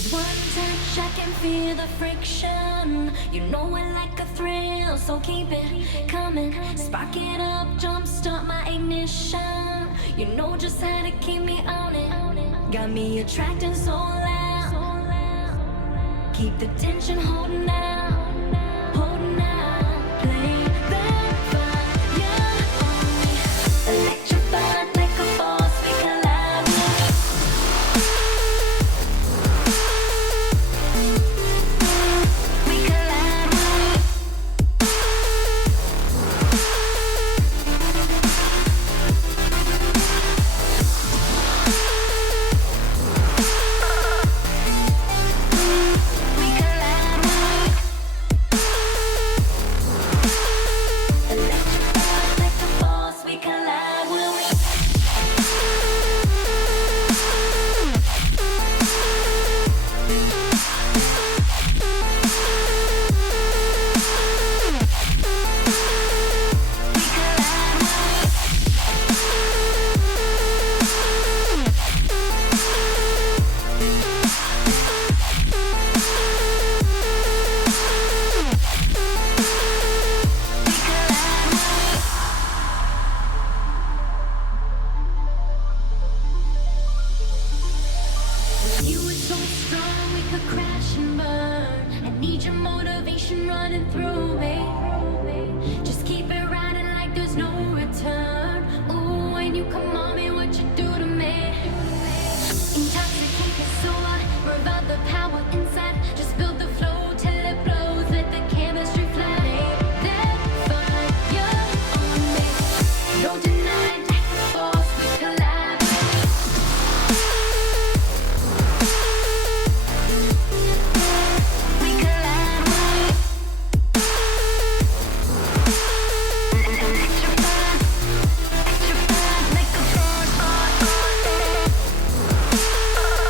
With one touch I can feel the friction. You know I like a thrill, so keep it coming. Spark it up, jumpstart my ignition. You know just how to keep me on it. Got me attracting so loud. Keep the tension holding out.